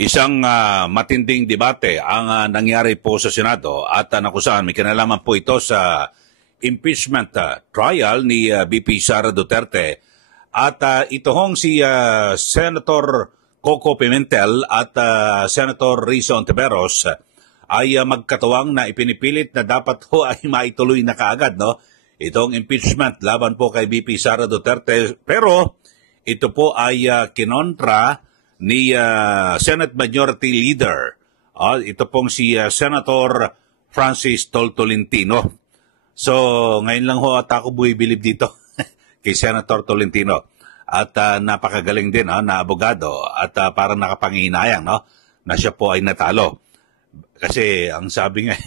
Isang matinding debate ang nangyari po sa Senado at nakusahan may kinalaman po ito sa impeachment trial ni VP Sara Duterte at ito hong si Senator Coco Pimentel at Senator Risa Ontiveros ay magkatuwang na ipinipilit na dapat ho ay maituloy na kaagad, no? Itong impeachment laban po kay VP Sara Duterte, pero ito po ay kinontra ni Senate Majority Leader. Ito pong si Senator Francis Tolentino. So, ngayon lang ho at ako buibilib dito kay Senator Tolentino. At napakagaling din na abogado at parang nakapanginayang na siya po ay natalo. Kasi ang sabi nga,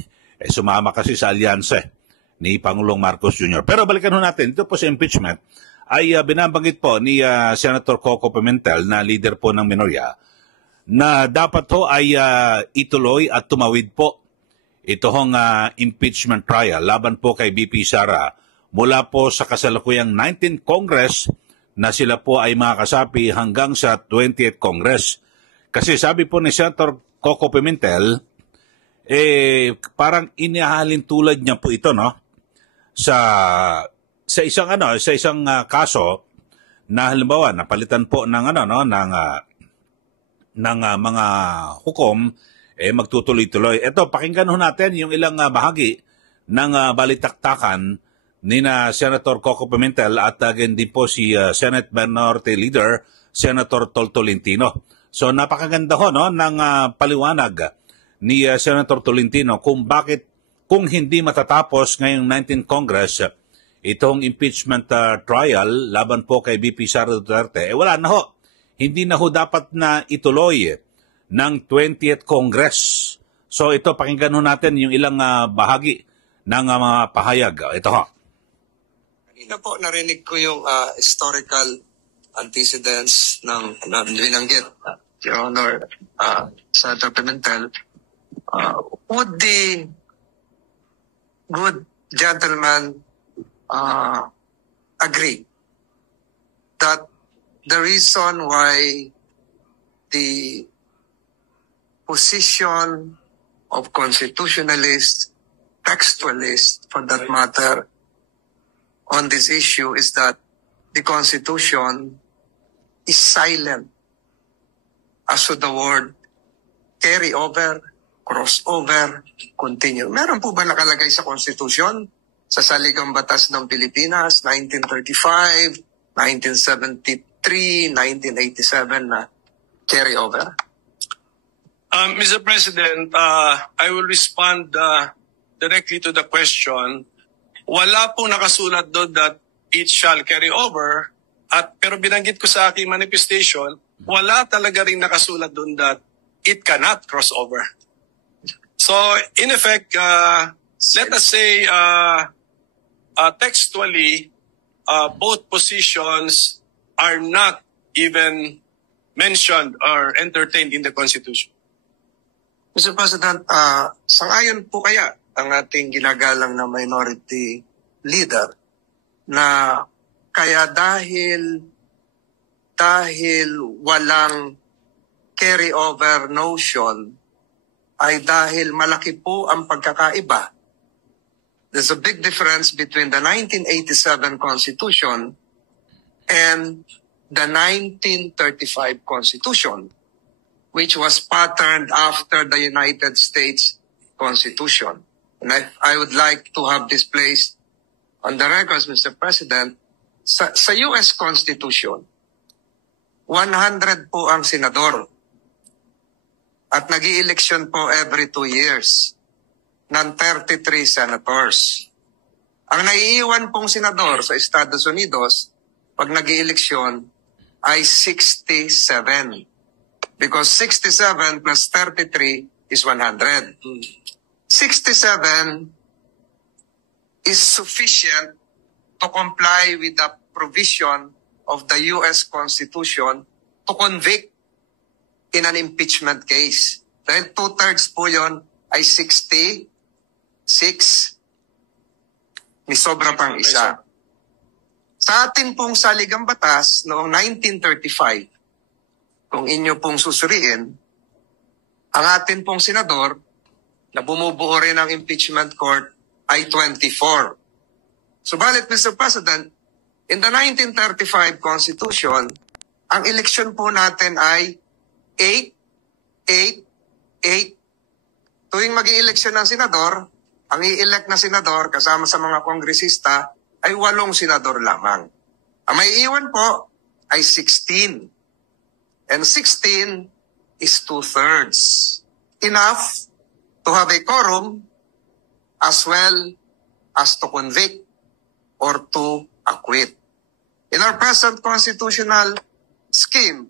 sumama kasi sa alyansa ni Pangulong Marcos Jr. Pero balikan ho natin, ito po sa impeachment ay binabanggit po ni Senator Coco Pimentel na leader po ng minorya na dapat ho ay ituloy at tumawid po ito hong impeachment trial laban po kay VP Sara mula po sa kasalukuyang 19th Congress na sila po ay makakasapi hanggang sa 20th Congress. Kasi sabi po ni Senator Coco Pimentel, parang inihalin tulad niya po ito sa isang kaso na halimbawa napalitan po ng mga hukom magtutuloy-tuloy. Ito pakinggan ho natin yung ilang bahagi ng balitaktakan ni na Senator Coco Pimentel at again din po si Senate Minority Leader Senator Tolentino. So napakaganda ho ng paliwanag ni Senator Tolentino kung bakit kung hindi matatapos ngayong 19th Congress itong impeachment trial laban po kay VP Sara Duterte, wala na ho. Hindi na ho dapat na ituloy ng 20th Congress. So ito, pakinggan ho natin yung ilang bahagi ng mga pahayag. Ito ho. Kanina po narinig ko yung historical antecedents ng binanggit, Your Honor, Senator Pimentel. Would the good gentleman agree that the reason why the position of constitutionalists, textualists for that matter, on this issue is that the Constitution is silent as to the word carry over, crossover, continue. Meron po ba nakalagay sa Constitution? Sa Saligang Batas ng Pilipinas, 1935, 1973, 1987 na carry over? Mr. President, I will respond directly to the question. Wala pong nakasulat doon that it shall carry over, pero binanggit ko sa aking manifestation, wala talaga rin nakasulat doon that it cannot cross over. So, in effect, let us say, textually, both positions are not even mentioned or entertained in the Constitution. Mr. President, sangayon po kaya ang ating ginagalang na minority leader na kaya dahil walang carry-over notion ay dahil malaki po ang pagkakaiba. There's a big difference between the 1987 Constitution and the 1935 Constitution, which was patterned after the United States Constitution. And I would like to have this placed on the records, Mr. President. Sa US Constitution, 100 po ang senador at nag-i-eleksyon po every 2 years ng 33 senators. Ang naiiwan pong senador sa Estados Unidos pag nag-ieleksyon ay 67. Because 67 plus 33 is 100. 67 is sufficient to comply with the provision of the U.S. Constitution to convict in an impeachment case. Dahil 2/3 po yun ay 66. May sobra pang isa. Sa atin pong saligang batas noong 1935, kung inyo pong susuriin, Ang atin pong senador na bumubuo rin ng impeachment court ay 24. Subalit, Mr. President, in the 1935 Constitution, ang eleksyon po natin ay 8, 8, 8. Tuwing mag-i-eleksyon ng senador, ang i-elect na senador kasama sa mga kongresista ay 8 senador lamang. Ang may iwan po ay 16. And 16 is 2/3. Enough to have a quorum as well as to convict or to acquit. In our present constitutional scheme,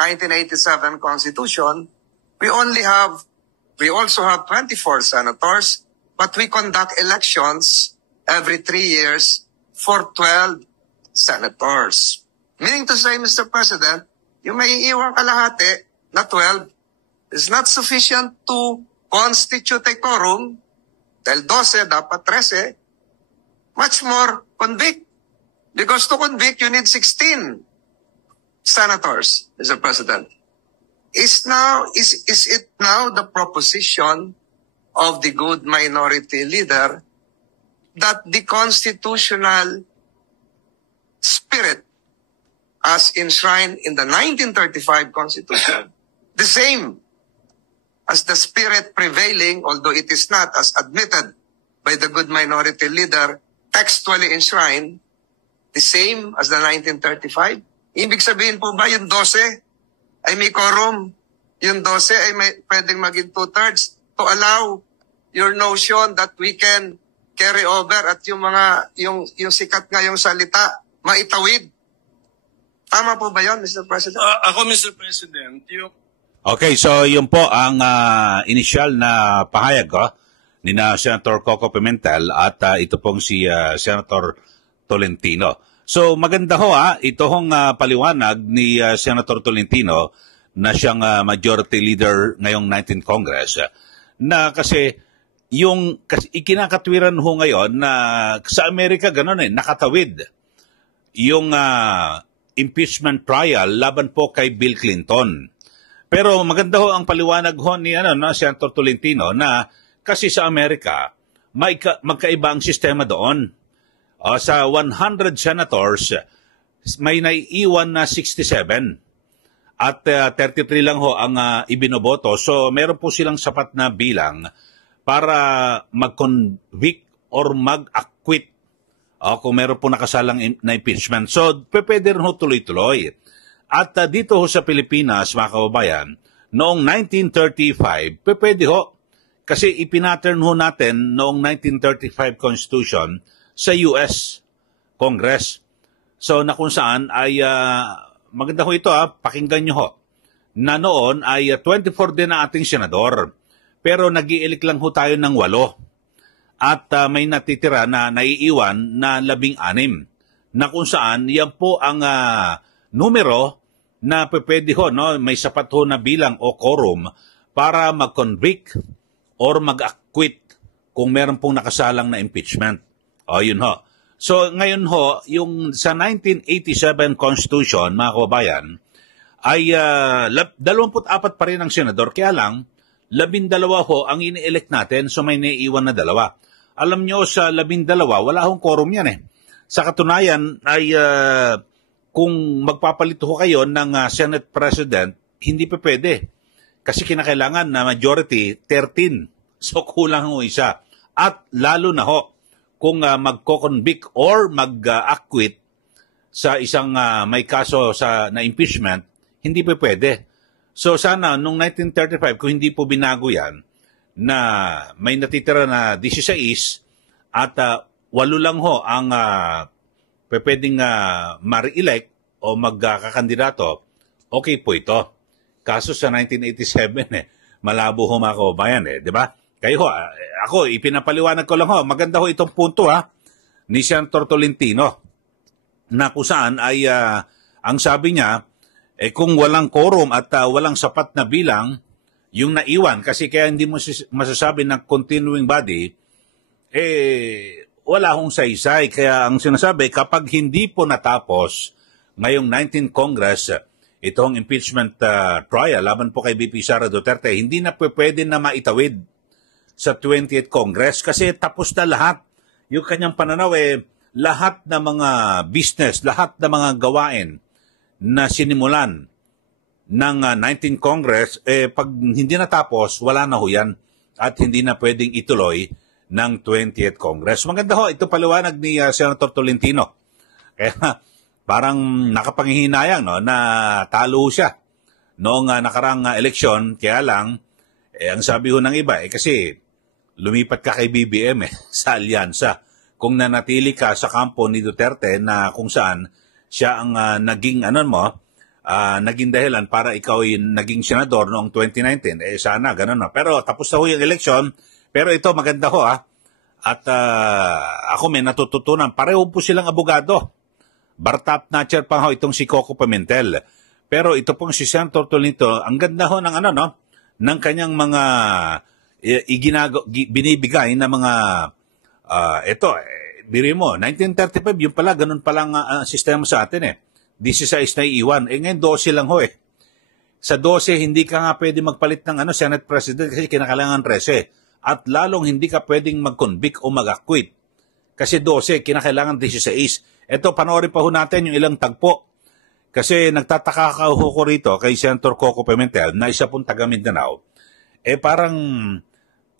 1987 Constitution, we also have 24 senators, but we conduct elections every 3 years for 12 senators. Meaning to say, Mr. President, yung may iiwang kalahati na 12 is not sufficient to constitute a quorum, dahil 12, dapat 13, much more convict. Because to convict, you need 16 senators, Mr. President. Is it now the proposition of the good minority leader that the constitutional spirit as enshrined in the 1935 Constitution, the same as the spirit prevailing, although it is not as admitted by the good minority leader, textually enshrined, the same as the 1935? Ibig sabihin po ba yung 12 ay may quorum? Yung 12 ay pwedeng maging 2/3 to allow your notion that we can carry over at yung sikat ngayong salita, maitawid? Tama po ba yun, Mr. President? Ako, Mr. President, Okay, so yun po ang initial na pahayag ni na Senator Coco Pimentel at ito pong si Senator Tolentino. So maganda ito hong paliwanag ni Senator Tolentino na siyang majority leader ngayong 19th Congress na kasi ikinakatwiran ho ngayon na sa Amerika ganun nakatawid yung impeachment trial laban po kay Bill Clinton. Pero maganda ho ang paliwanag ho ni Senator Tolentino na kasi sa Amerika magkaiba ang sistema doon. Sa 100 senators, may naiiwan na 67 at 33 lang ho ang ibinoboto. So meron po silang sapat na bilang para mag-convict or mag-acquit kung meron po nakasalang na impeachment. So pwede rin ho tuloy-tuloy. At dito ho sa Pilipinas, mga kababayan, noong 1935, pwede ho. Kasi ipinattern ho natin noong 1935 Constitution sa US Congress. So na kung saan ay maganda ho ito pakinggan nyo ho. Na noon ay 24 din na ating senador. Pero nag-i-elect lang ho tayo ng 8. At may natitira na naiiwan na 16. Na kung saan yan po ang numero na pwede ho, may sapat ho na bilang o quorum para mag-convict or mag-acquit kung meron pong nakasalang na impeachment. Yun ho. So ngayon ho, yung sa 1987 Constitution, mga kababayan, ay 24 pa rin ang senador. Kaya lang, 12 ho ang ini-elect natin, so may naiiwan na 2. Alam nyo, sa 12, wala hong quorum yan eh. Sa katunayan ay kung magpapalit ho kayo ng Senate President, hindi pa pwede. Kasi kinakailangan na majority 13. So kulang ho isa. At lalo na ho, kung magko-convict or mag-acquit sa isang may kaso na impeachment, hindi pa pwede. So sana, noong 1935, kung hindi po binago yan, na may natitira na 16 at 8 lang ho ang pwedeng ma-re-elect o magkakandidato, okay po ito. Kaso sa 1987, malabo ho mga kababayan di ba? Kayo ho, ako, ipinapaliwanag ko lang ho, maganda ho itong punto ni Senator Tolentino, na kung saan ay, ang sabi niya, kung walang quorum at walang sapat na bilang, yung naiwan, kasi kaya hindi mo masasabi ng continuing body, wala hong saysay. Kaya ang sinasabi, kapag hindi po natapos ngayong 19th Congress, itong impeachment trial laban po kay VP Sara Duterte, hindi na pwede na maitawid sa 20th Congress kasi tapos na lahat. Yung kanyang pananaw lahat ng mga business, lahat ng mga gawain na sinimulan ng 19th Congress, pag hindi natapos, wala na ho yan at hindi na pwedeng ituloy ng 20th Congress. Maganda ho, ito paliwanag ni Senator Tolentino. Kaya parang nakapanghihinayang no, na talo siya noong nakarang eleksyon. Kaya lang, ang sabi ho ng iba, kasi lumipat ka kay BBM sa alyansa. Kung nanatili ka sa kampo ni Duterte na kung saan siya ang naging naging dahilan para ikaw ay naging senador noong 2019, sana ganun. Pero tapos na ho yung eleksyon. Pero ito maganda ho At ako may natututunan. Pareho po silang abogado. Bartap Natcher pa ho itong si Coco Pimentel. Pero ito pong si Senator Tolentino, ang ganda ho ng ng kanyang mga binibigay na mga biri mo, 1935, yung pala, ganun palang sistema sa atin 16 na iiwan. Ngayon 12 lang ho Sa 12, hindi ka nga pwede magpalit ng Senate President kasi kinakailangan 13. At lalong hindi ka pwedeng mag-convict o mag-acquit. Kasi 12, kinakailangan 16. Ito, panoorin pa ho natin yung ilang tagpo. Kasi nagtataka ka ho ko rito kay Senator Coco Pimentel na isa pong taga Mindanao. Parang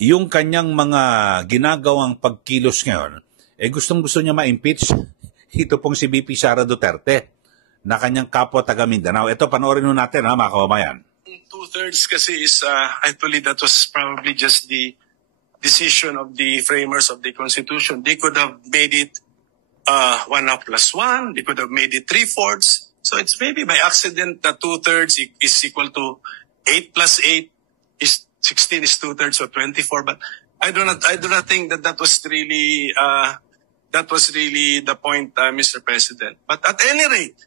yung kanyang mga ginagawang pagkilos ngayon, gustong-gusto niya ma-impeach. Ito pong si VP Sara Duterte na kanyang kapwa taga Mindanao. Ito, panoorin ho natin mga kababayan. 2/3 kasi is, I believe that was probably just the decision of the framers of the Constitution. They could have made it 1+1. They could have made it 3/4. So it's maybe by accident that 2/3 is equal to 8 plus 8 is 16 is 2/3, so 24. But I do not think that was really the point, Mr. President. But at any rate,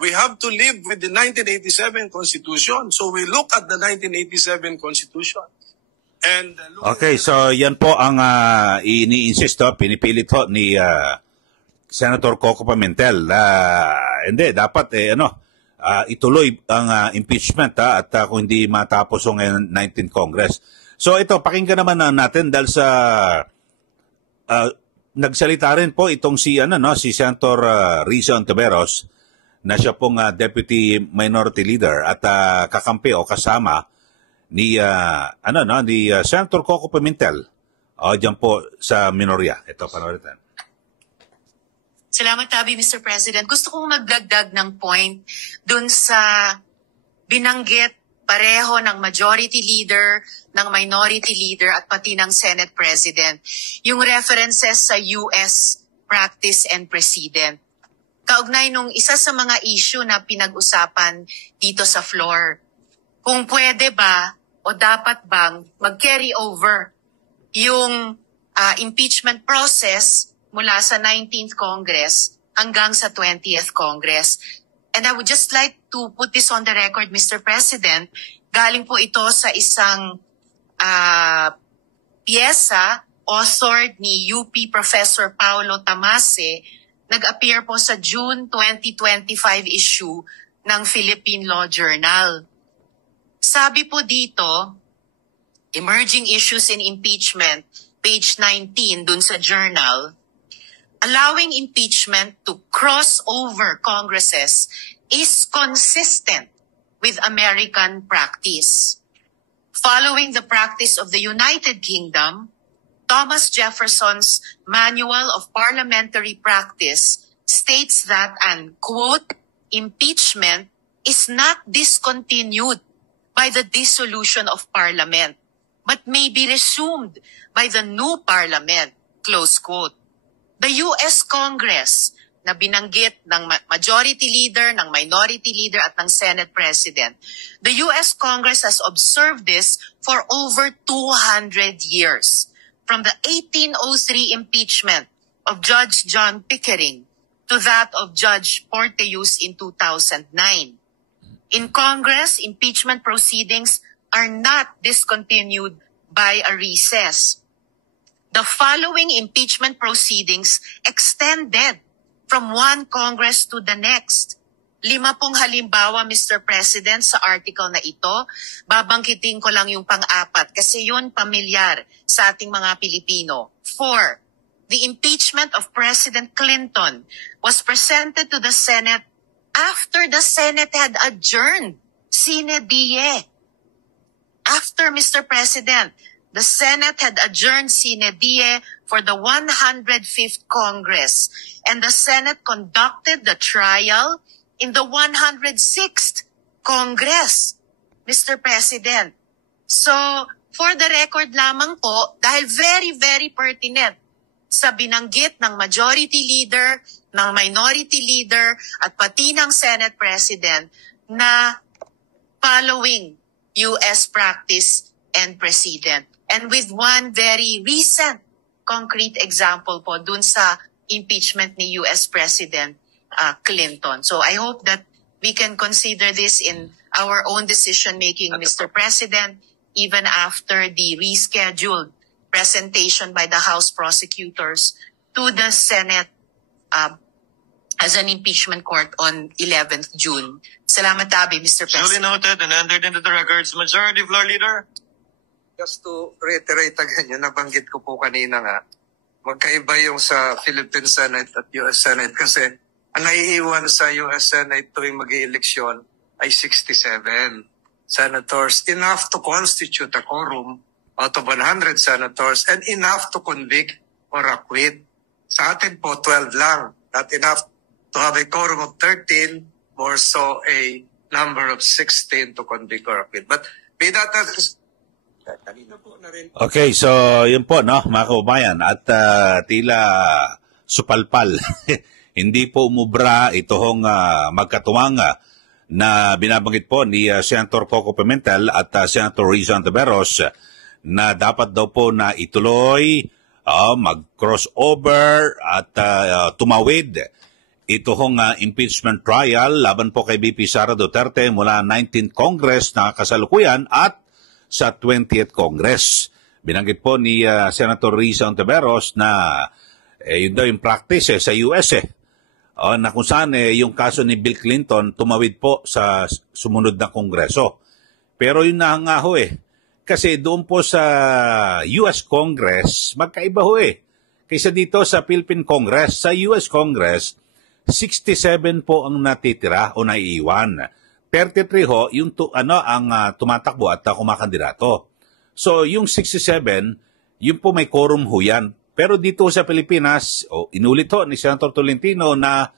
we have to live with the 1987 Constitution. So we look at the 1987 Constitution. And okay, so yan po ang ini-insist pinipilit po ni Senator Coco Pimentel. Hindi, dapat ituloy ang impeachment at kung hindi matapos ang 19th Congress. So ito, pakinggan naman natin dahil sa nagsalita rin po itong si Senator Rizzo Ontiveros na siya pong Deputy Minority Leader at kakampi o kasama ni Senator Coco Pimentel diyan po sa minorya. Ito, panoorin. Salamat, Tabi, Mr. President. Gusto kong magdagdag ng point dun sa binanggit pareho ng majority leader, ng minority leader, at pati ng Senate President. Yung references sa US practice and precedent. Kaugnay nung isa sa mga issue na pinag-usapan dito sa floor. Kung pwede ba o dapat bang mag-carry over yung impeachment process mula sa 19th Congress hanggang sa 20th Congress. And I would just like to put this on the record, Mr. President. Galing po ito sa isang piyesa authored ni UP Professor Paulo Tamase. Nag-appear po sa June 2025 issue ng Philippine Law Journal. Sabi po dito, Emerging Issues in Impeachment, page 19 dun sa journal, allowing impeachment to cross over Congresses is consistent with American practice. Following the practice of the United Kingdom, Thomas Jefferson's Manual of Parliamentary Practice states that an, quote, impeachment is not discontinued by the dissolution of Parliament, but may be resumed by the new Parliament, close quote. The U.S. Congress na binanggit ng majority leader, ng minority leader at ng Senate President, the U.S. Congress has observed this for over 200 years. From the 1803 impeachment of Judge John Pickering to that of Judge Porteus in 2009. In Congress, impeachment proceedings are not discontinued by a recess. The following impeachment proceedings extended from one Congress to the next. 5 halimbawa, Mr. President, sa article na ito. Babangkitin ko lang yung pang-apat kasi yun pamilyar sa ating mga Pilipino. 4. The impeachment of President Clinton was presented to the Senate after the Senate had adjourned sine die. After, Mr. President, the Senate had adjourned sine die for the 105th Congress, and the Senate conducted the trial in the 106th Congress, Mr. President. So, for the record lamang po, dahil very, very pertinent sa binanggit ng majority leader, ng minority leader, at pati ng Senate President na following U.S. practice and precedent. And with one very recent concrete example po dun sa impeachment ni U.S. President Clinton. So I hope that we can consider this in our own decision-making, Mr. President, even after the rescheduled presentation by the House prosecutors to the Senate as an impeachment court on 11th June. Salamat tabi, Mr. Duly President. noted and entered into the records. Majority Floor Leader. Just to reiterate again, yung nabanggit ko po kanina nga, magkaiba yung sa Philippine Senate at US Senate kasi ang naiiwan sa US Senate tuwing mag-ieleksyon ay 67 senators, enough to constitute a quorum out of 100 senators and enough to convict or acquit. Sa atin po, 12 lang. Not enough to have a quorum of 13, more so a number of 16 to convict or acquit. But may that kanina po na rin. Okay, so yun po, no, mga kababayan, at tila supalpal. Hindi po umubra itong magkatuwang na binabanggit po ni Senator Coco Pimentel at Senator Risa Ontiveros na dapat daw po na ituloy, mag-crossover at tumawid itong impeachment trial laban po kay VP Sara Duterte mula 19th Congress na kasalukuyan at sa 20th Congress. Binanggit po ni Senator Risa Ontiveros na yun daw yung practice sa US na kung saan yung kaso ni Bill Clinton tumawid po sa sumunod na Kongreso. Pero yun na nga ho kasi doon po sa US Congress, magkaiba ho kaysa dito sa Philippine Congress. Sa US Congress, 67 po ang natitira o naiiwan. 33 ho yung ang tumatakbo at kumakandidato. So yung 67, yung po may quorum ho yan. Pero dito sa Pilipinas, inulit ho ni Senator Tolentino na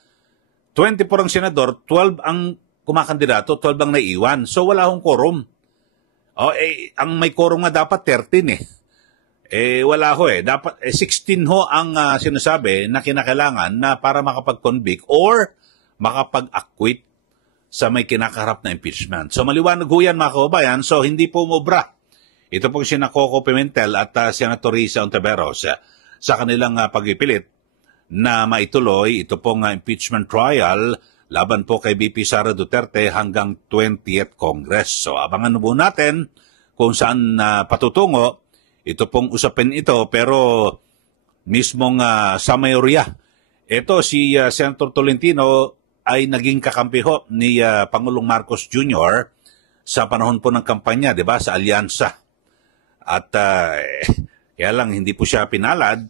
24 ang senador, 12 ang kumakandidato, 12 ang naiiwan. So wala hong quorum. Ang may quorum nga dapat 13 wala ho Dapat 16 ho ang sinasabi na kinakailangan na para makapag-convict or makapag-acquit sa may kinakaharap na impeachment. So maliwanag ho yan, mga kababayan. So hindi po umubra ito pong sina Coco Pimentel at Senator Risa Ontiveros sa kanilang pagpipilit na maituloy ito pong impeachment trial laban po kay VP Sara Duterte hanggang 20th Congress. So abangan po natin kung saan patutungo ito pong usapin ito, pero mismong sa mayorya. Ito si Senator Tolentino ay naging kakampi ho ni Pangulong Marcos Jr. sa panahon po ng kampanya, 'di ba, sa alyansa. At kaya lang hindi po siya pinalad.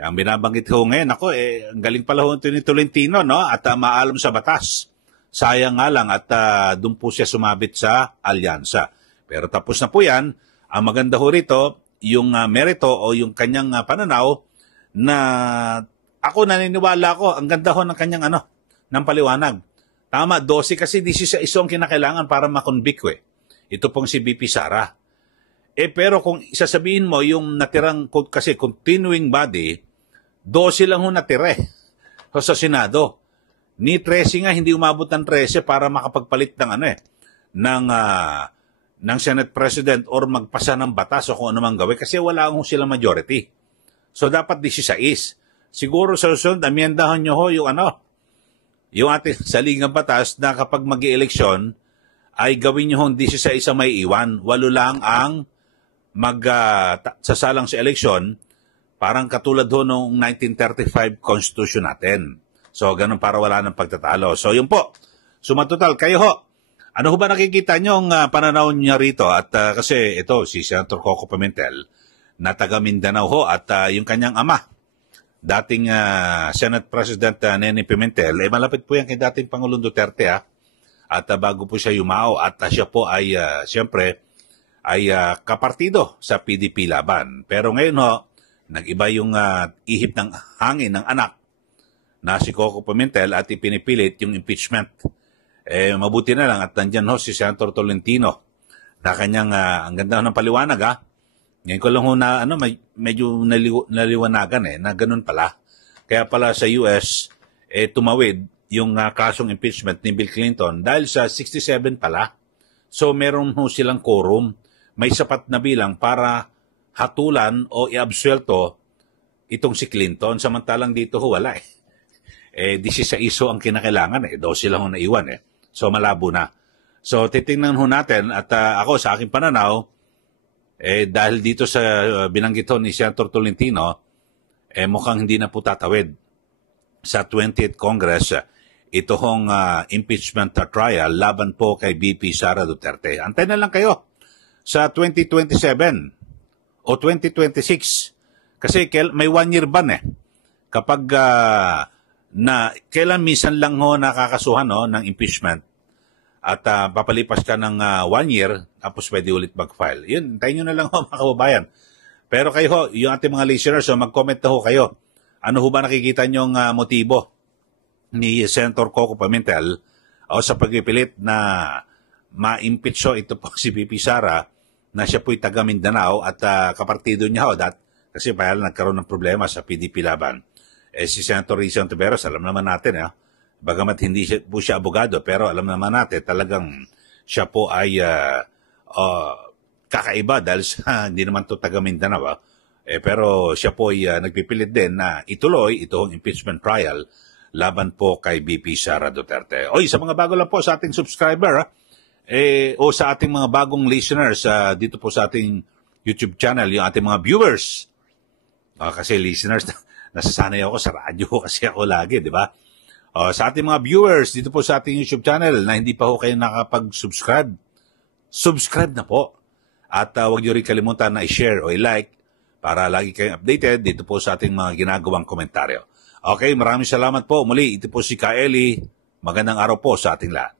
Ang binabanggit ko ngayon, ang galing pala ho ni Tolentino, no? At maalam sa batas. Sayang nga lang at doon po siya sumabit sa alyansa. Pero tapos na po yan. Ang maganda ho rito, yung merito o yung kanyang pananaw na ako naniniwala ko, ang ganda ho ng kanyang ng paliwanag. Tama, 12 kasi 16 ang kinakailangan para makonvict Ito pong si VP Sara. Pero kung isasabihin mo yung natirang, kasi continuing body, 12 lang ho natira sa Senado. Ni 13 nga, hindi umabot ng 13 para makapagpalit ng ng Senate President or magpasa ng batas o kung ano mang gawin kasi wala ho sila majority. So dapat 16. Siguro sa susunod, amyendahan nyo ho yung yung ating saligang batas na kapag mag-i-eleksyon ay gawin nyo ho 16 may iwan. 8 lang ang sasalang sa eleksyon, parang katulad ho noong 1935 Constitution natin. So, ganun para wala ng pagtatalo. So, yun po. Sumatotal, kayo ho, ano ho ba nakikita nyo ang pananaw niya rito? At kasi ito, si Senator Coco Pimentel, na taga Mindanao ho, at yung kanyang ama, dating Senate President Nene Pimentel, malapit po yan kay dating Pangulong Duterte at bago po siya yumao at siya po ay siyempre ay kapartido sa PDP laban. Pero ngayon ho, nag-iba yung ihip ng hangin ng anak na si Coco Pimentel at ipinipilit yung impeachment. Mabuti na lang at nandyan ho si Senator Tolentino na kanyang, ang ganda ng paliwanag Ngayon ko lang ho na medyo naliwanagan na ganun pala. Kaya pala sa US, tumawid yung kasong impeachment ni Bill Clinton dahil sa 67 pala. So meron ho silang quorum, may sapat na bilang para hatulan o iabsuelto itong si Clinton. Samantalang dito ho wala 16 ang kinakailangan 12 lang ho naiwan So malabo na. So titingnan ho natin at ako sa aking pananaw, dahil dito sa binanggit ho ni Senator Tolentino, mukhang hindi na po tatawid sa 20th Congress ito hong impeachment trial laban po kay BP Sara Duterte. Antay na lang kayo sa 2027 o 2026 kasi may 1 year ban kapag kailan minsan lang ho nakakasuhan ng impeachment at papalipas ka ng 1 year tapos pwede ulit mag-file. Yun, tayo nyo na lang ho mga kababayan. Pero kayo ho, yung ating mga listeners, mag-comment na ho kayo. Ano ho ba nakikita nyong motibo ni Senator Coco Pimentel o sa pagpipilit na ma-impeach ito po si BP Sara na siya po'y taga Mindanao at kapartido niya ho kasi pala nagkaroon ng problema sa PDP laban. Si Senator Risa Ontiveros, alam naman natin bagamat hindi po siya abogado, pero alam naman natin talagang siya po ay kakaiba dahil hindi naman to taga Mindanao. Pero siya po ay nagpipilit din na ituloy itong impeachment trial laban po kay BP Sara Duterte. Sa mga bago lang po sa ating subscriber o sa ating mga bagong listeners dito po sa ating YouTube channel, yung ating mga viewers. Kasi listeners, nasasanay ako sa radyo kasi ako lagi, di ba? Sa ating mga viewers dito po sa ating YouTube channel na hindi pa ho kayo nakapag-subscribe, subscribe na po. At huwag niyo rin kalimutan na i-share o i-like para lagi kayong updated dito po sa ating mga ginagawang komentaryo. Okay, maraming salamat po. Muli, ito po si Kaeli. Magandang araw po sa ating lahat.